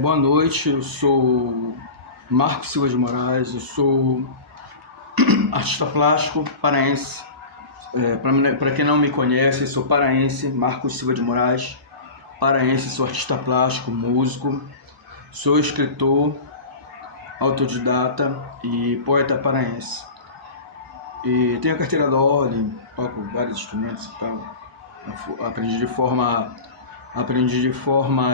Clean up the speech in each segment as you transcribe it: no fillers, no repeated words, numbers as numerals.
Boa noite, eu sou Marcos Silva de Moraes, eu sou artista plástico paraense. Para quem não me conhece, eu sou paraense, Marcos Silva de Moraes, paraense, sou artista plástico, músico, sou escritor, autodidata e poeta paraense. E tenho a carteira da ordem, toco vários instrumentos e tal. Aprendi de forma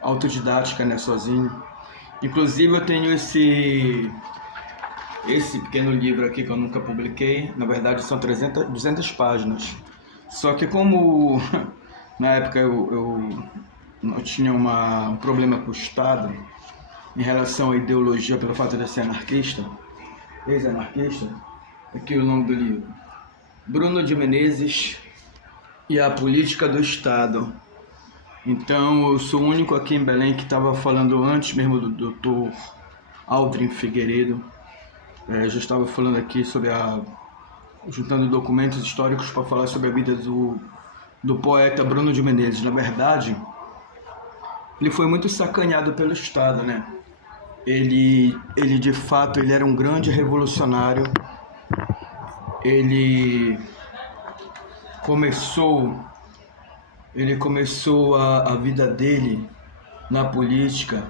autodidática, né, sozinho. Inclusive eu tenho esse pequeno livro aqui que eu nunca publiquei. Na verdade são 200 páginas. Só que como na época eu tinha um problema com o Estado em relação à ideologia pelo fato de ser anarquista, ex-anarquista, aqui o nome do livro: Bruno de Menezes e a Política do Estado. Então eu sou o único aqui em Belém que estava falando antes mesmo do Dr. Aldrin Figueiredo. Já estava falando aqui sobre juntando documentos históricos para falar sobre a vida do poeta Bruno de Menezes. Na verdade, ele foi muito sacaneado pelo Estado, né? Ele de fato ele era um grande revolucionário. Ele começou a vida dele na política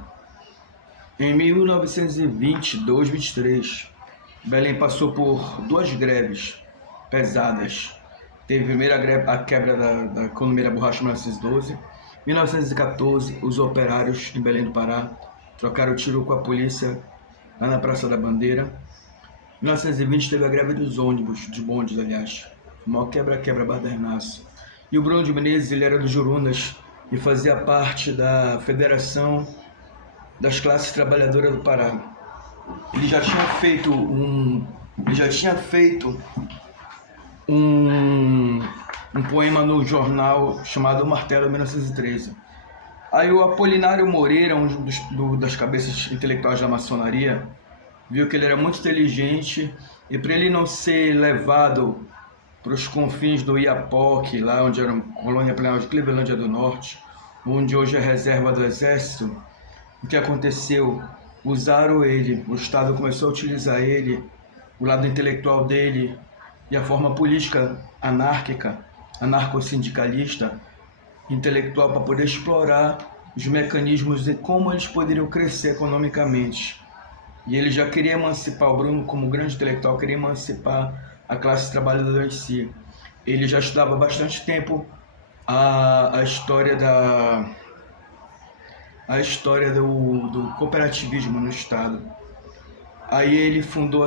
em 1922, 23. Belém passou por duas greves pesadas. Teve a primeira greve, a quebra da economia da borracha em 1912. Em 1914, os operários em Belém do Pará trocaram tiro com a polícia lá na Praça da Bandeira. Em 1920 teve a greve dos ônibus, dos bondes, aliás. O maior quebra-quebra badernaço. E o Bruno de Menezes, ele era do Jurunas e fazia parte da Federação das Classes Trabalhadoras do Pará. Ele já tinha feito um poema no jornal chamado Martelo, 1913. Aí o Apolinário Moreira, das cabeças intelectuais da maçonaria, viu que ele era muito inteligente e para ele não ser levado para os confins do Iapoque, lá onde era a colônia penal de Clevelândia do Norte, onde hoje é a reserva do Exército, o que aconteceu? Usaram ele, o Estado começou a utilizar ele, o lado intelectual dele e a forma política anárquica, anarcossindicalista, intelectual, para poder explorar os mecanismos de como eles poderiam crescer economicamente. E ele já queria emancipar, o Bruno, como grande intelectual, queria emancipar a classe trabalhadora em si. Ele já estudava há bastante tempo a história do cooperativismo no Estado. Aí ele fundou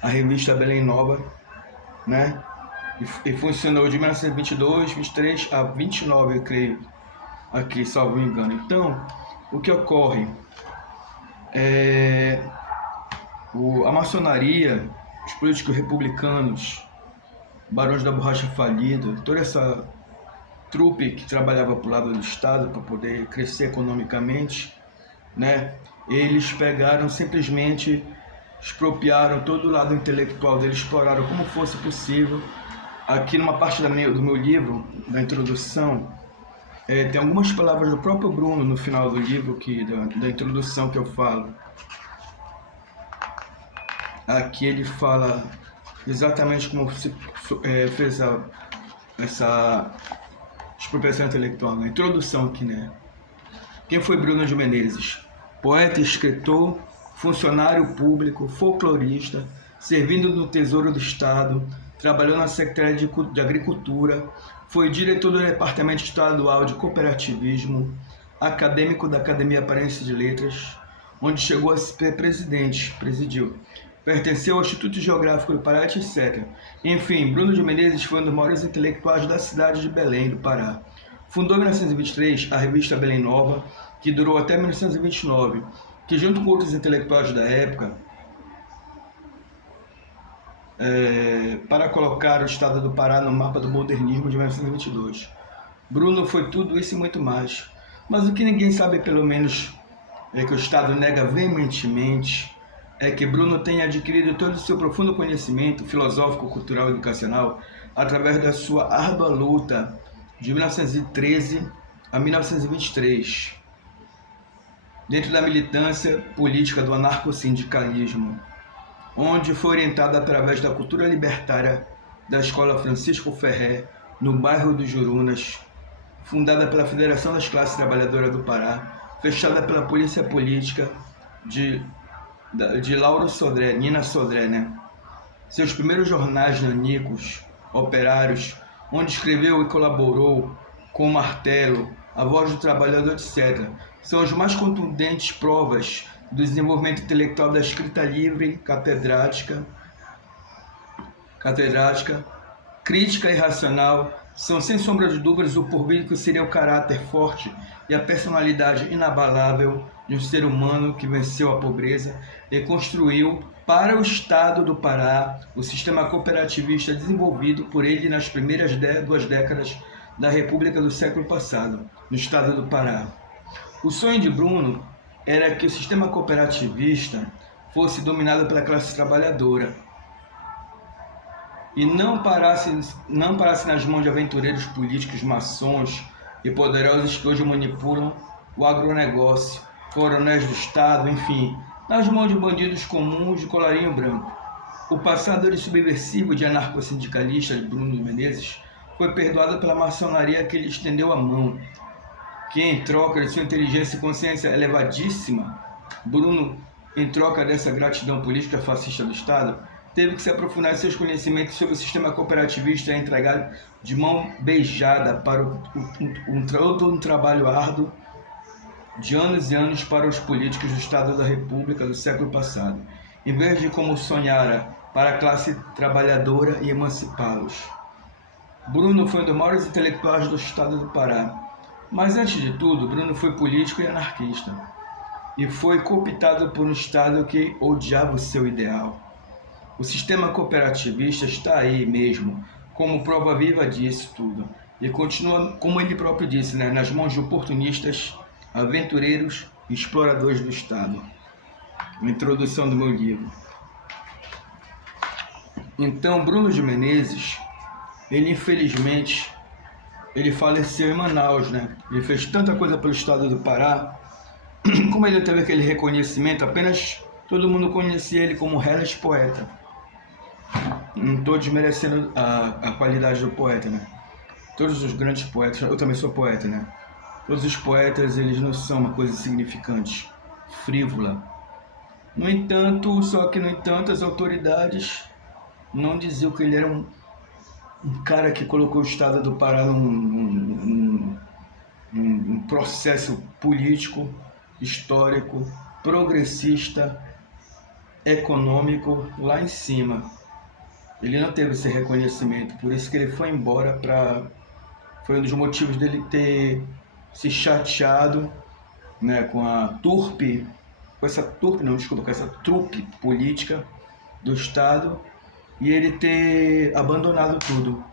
a revista Belém Nova, né? E funcionou de 1922, 23 a 29, eu creio, aqui, salvo engano. Então, o que ocorre? A maçonaria, os políticos republicanos, barões da borracha falida, toda essa trupe que trabalhava para o lado do Estado para poder crescer economicamente, né? Eles pegaram, simplesmente expropriaram todo o lado intelectual deles, exploraram como fosse possível. Aqui numa parte do meu livro, da introdução, tem algumas palavras do próprio Bruno no final do livro, da introdução que eu falo. Aqui ele fala exatamente como se fez essa expropriação intelectual, na introdução aqui, né? Quem foi Bruno de Menezes? Poeta, escritor, funcionário público, folclorista, servindo no Tesouro do Estado, trabalhou na Secretaria de Agricultura, foi diretor do Departamento Estadual de Cooperativismo, acadêmico da Academia Paraense de Letras, onde chegou a ser presidiu. Pertenceu ao Instituto Geográfico do Pará, etc. Enfim, Bruno de Menezes foi um dos maiores intelectuais da cidade de Belém do Pará. Fundou em 1923 a revista Belém Nova, que durou até 1929, que junto com outros intelectuais da época, para colocar o estado do Pará no mapa do modernismo de 1922. Bruno foi tudo isso e muito mais. Mas o que ninguém sabe, pelo menos, é que o Estado nega veementemente, é que Bruno tem adquirido todo o seu profundo conhecimento filosófico, cultural e educacional através da sua árdua luta de 1913 a 1923, dentro da militância política do anarcossindicalismo, onde foi orientado através da cultura libertária da Escola Francisco Ferrer, no bairro dos Jurunas, fundada pela Federação das Classes Trabalhadoras do Pará, fechada pela Polícia Política de Lauro Sodré, Nina Sodré, né? Seus primeiros jornais nanicos, operários, onde escreveu e colaborou com o Martelo, A Voz do Trabalhador, etc., são as mais contundentes provas do desenvolvimento intelectual da escrita livre, catedrática, crítica e racional. São, sem sombra de dúvidas, o porvir que seria o caráter forte e a personalidade inabalável de um ser humano que venceu a pobreza e construiu para o Estado do Pará o sistema cooperativista desenvolvido por ele nas primeiras 2 décadas da República do século passado, no Estado do Pará. O sonho de Bruno era que o sistema cooperativista fosse dominado pela classe trabalhadora e não parasse nas mãos de aventureiros políticos, maçons e poderosos que hoje manipulam o agronegócio, coronéis do Estado, enfim, nas mãos de bandidos comuns de colarinho branco. O passado subversivo de anarcossindicalista de Bruno de Menezes foi perdoado pela maçonaria que lhe estendeu a mão, que em troca de sua inteligência e consciência elevadíssima, Bruno, em troca dessa gratidão política fascista do Estado, teve que se aprofundar em seus conhecimentos sobre o sistema cooperativista e entregar de mão beijada para um trabalho árduo de anos e anos para os políticos do Estado da República do século passado, em vez de como sonhara para a classe trabalhadora e emancipá-los. Bruno foi um dos maiores intelectuais do Estado do Pará, mas antes de tudo, Bruno foi político e anarquista, e foi cooptado por um Estado que odiava o seu ideal. O sistema cooperativista está aí mesmo, como prova viva disso tudo, e continua, como ele próprio disse, né, nas mãos de oportunistas, aventureiros e exploradores do Estado. Introdução do meu livro. Então, Bruno de Menezes, ele infelizmente, ele faleceu em Manaus, né? Ele fez tanta coisa pelo Estado do Pará, como ele teve aquele reconhecimento, apenas todo mundo conhecia ele como Hellas poeta. Não estou desmerecendo a qualidade do poeta, né? Todos os grandes poetas, eu também sou poeta, né? Todos os poetas, eles não são uma coisa insignificante, frívola. No entanto, as autoridades não diziam que ele era um cara que colocou o Estado do Pará num processo político, histórico, progressista, econômico lá em cima. Ele não teve esse reconhecimento, por isso que ele foi embora foi um dos motivos dele ter se chateado, né, com essa trupe política do Estado, e ele ter abandonado tudo,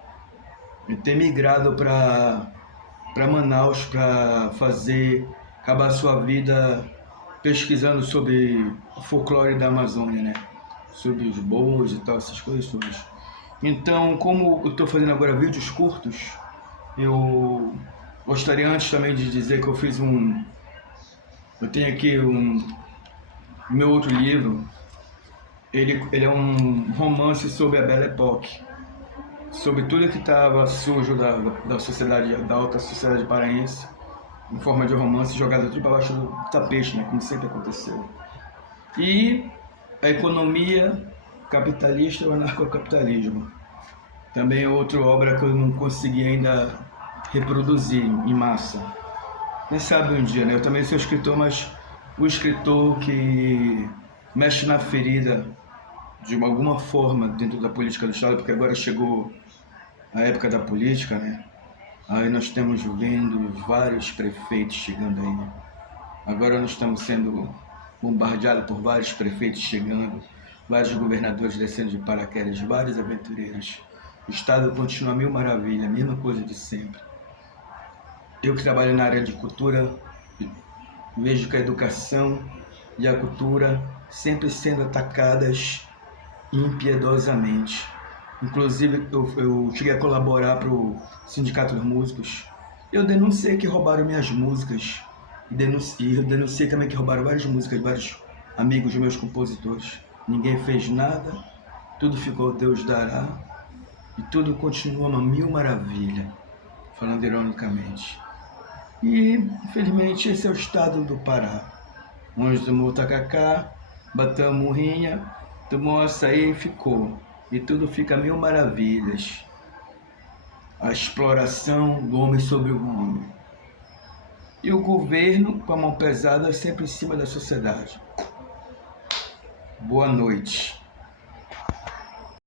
e ter migrado para Manaus para acabar sua vida pesquisando sobre o folclore da Amazônia, né? Sobre os bois e tal, essas coisas todas. Então, como eu estou fazendo agora vídeos curtos, eu gostaria antes também de dizer que eu tenho aqui meu outro livro. Ele é um romance sobre a Belle Époque, sobre tudo que estava sujo da sociedade, da alta sociedade paraense, em forma de romance, jogado tudo para baixo do tapete, né, como sempre aconteceu. E a economia capitalista e o anarcocapitalismo. Também é outra obra que eu não consegui ainda reproduzir em massa. Quem sabe um dia, né? Eu também sou escritor, mas o escritor que mexe na ferida de alguma forma dentro da política do Estado, porque agora chegou a época da política, né? Aí nós estamos vendo vários prefeitos chegando aí, né? Agora nós estamos sendo bombardeados por vários prefeitos chegando, vários governadores descendo de paraquedas, vários aventureiros. O Estado continua mil maravilhas, a mesma coisa de sempre. Eu que trabalho na área de cultura, vejo que a educação e a cultura sempre sendo atacadas impiedosamente. Inclusive, eu cheguei a colaborar para o Sindicato dos Músicos. Eu denunciei que roubaram minhas músicas. E eu denunciei também que roubaram várias músicas, vários amigos meus compositores. Ninguém fez nada, tudo ficou Deus dará. E tudo continua uma mil maravilha, falando ironicamente. E, infelizmente, esse é o estado do Pará. Onde tomou tacacá, bateu murrinha, tomou açaí e ficou. E tudo fica mil maravilhas. A exploração do homem sobre o homem. E o governo, com a mão pesada, sempre em cima da sociedade. Boa noite.